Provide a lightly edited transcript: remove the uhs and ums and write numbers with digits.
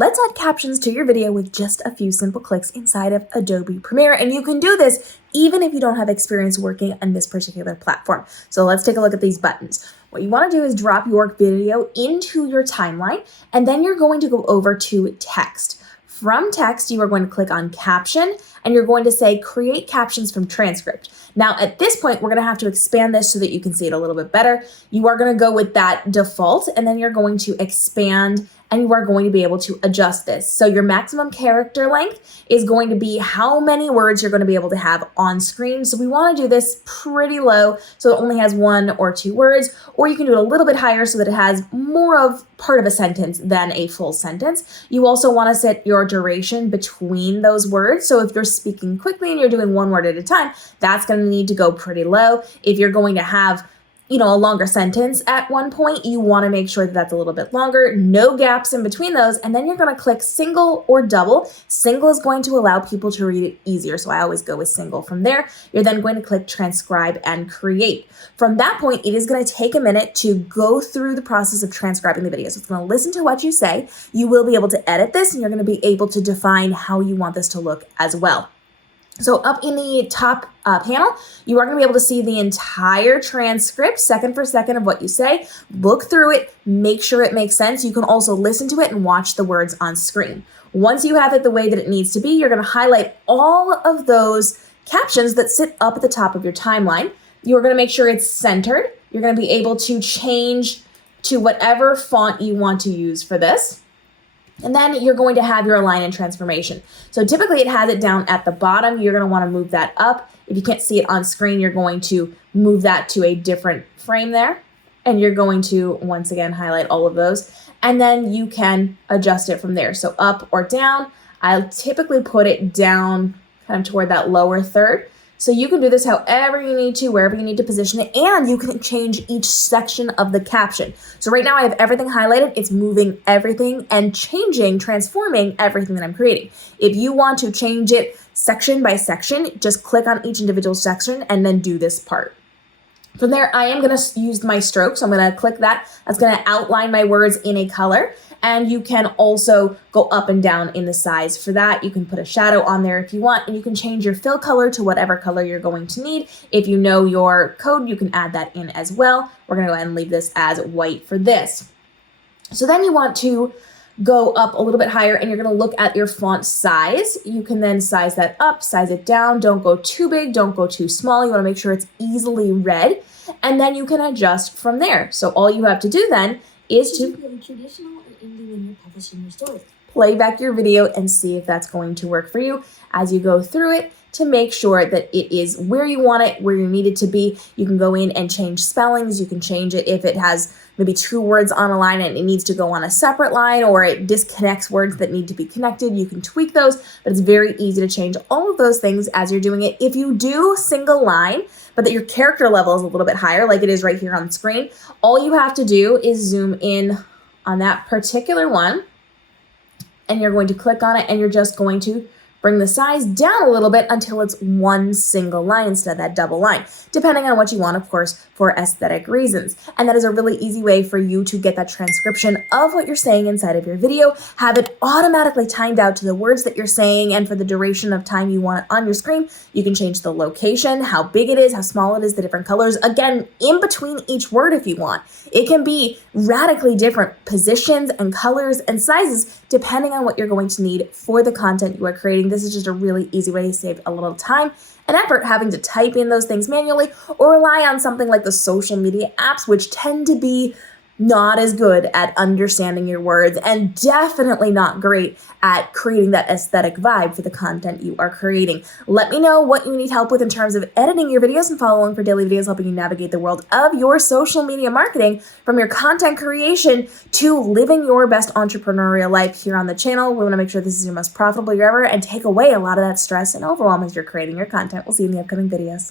Let's add captions to your video with just a few simple clicks inside of Adobe Premiere, and you can do this even if you don't have experience working on this particular platform. So let's take a look at these buttons. What you want to do is drop your video into your timeline, and then you're going to go over to text. From text, you are going to click on caption, and you're going to say create captions from transcript. Now, at this point, we're going to have to expand this so that you can see it a little bit better. You are going to go with that default, and then you're going to expand, and you are going to be able to adjust this. So your maximum character length is going to be how many words you're going to be able to have on screen. So we want to do this pretty low so it only has 1 or 2 words, or you can do it a little bit higher so that it has more of part of a sentence than a full sentence. You also want to set your duration between those words. So if you're speaking quickly and you're doing 1 word at a time, that's going to need to go pretty low. If you're going to have a longer sentence at one point, you want to make sure that that's a little bit longer, no gaps in between those, and then you're going to click single or double. Single is going to allow people to read it easier, so I always go with single. From there, you're then going to click transcribe and create. From that point, it is going to take a minute to go through the process of transcribing the video. So it's going to listen to what you say. You will be able to edit this, and you're going to be able to define how you want this to look as well. So up in the top panel, you are going to be able to see the entire transcript, second for second, of what you say. Look through it, make sure it makes sense. You can also listen to it and watch the words on screen. Once you have it the way that it needs to be, you're going to highlight all of those captions that sit up at the top of your timeline. You're going to make sure it's centered. You're going to be able to change to whatever font you want to use for this. And then you're going to have your align and transformation. So typically it has it down at the bottom. You're going to want to move that up. If you can't see it on screen, you're going to move that to a different frame there. And you're going to, once again, highlight all of those. And then you can adjust it from there. So up or down. I'll typically put it down kind of toward that lower third. So you can do this however you need to, wherever you need to position it, and you can change each section of the caption. So right now I have everything highlighted. It's moving everything and changing, transforming everything that I'm creating. If you want to change it section by section, just click on each individual section and then do this part. From there, I am going to use my strokes. I'm going to click that. That's going to outline my words in a color. And you can also go up and down in the size for that. You can put a shadow on there if you want, and you can change your fill color to whatever color you're going to need. If you know your code, you can add that in as well. We're going to go ahead and leave this as white for this. So then you want to go up a little bit higher, and you're going to look at your font size. You can then size that up, size it down. Don't go too big, don't go too small. You want to make sure it's easily read, and then you can adjust from there. So all you have to do then is to play back your video and see if that's going to work for you as you go through it to make sure that it is where you want it, where you need it to be. You can go in and change spellings. You can change it if it has maybe 2 words on a line and it needs to go on a separate line, or it disconnects words that need to be connected. You can tweak those, but it's very easy to change all of those things as you're doing it. If you do single line, but that your character level is a little bit higher, like it is right here on the screen, all you have to do is zoom in on that particular one, and you're going to click on it, and you're just going to bring the size down a little bit until it's 1 single line instead of that double line, depending on what you want, of course, for aesthetic reasons. And that is a really easy way for you to get that transcription of what you're saying inside of your video, have it automatically timed out to the words that you're saying, and for the duration of time you want it on your screen. You can change the location, how big it is, how small it is, the different colors, again, in between each word if you want. It can be radically different positions and colors and sizes depending on what you're going to need for the content you are creating. This is just a really easy way to save a little time and effort having to type in those things manually, or rely on something like the social media apps, which tend to be not as good at understanding your words, and definitely not great at creating that aesthetic vibe for the content you are creating. Let me know what you need help with in terms of editing your videos, and follow along for daily videos helping you navigate the world of your social media marketing, from your content creation to living your best entrepreneurial life here on the channel. We want to make sure this is your most profitable year ever and take away a lot of that stress and overwhelm as you're creating your content. We'll see you in the upcoming videos.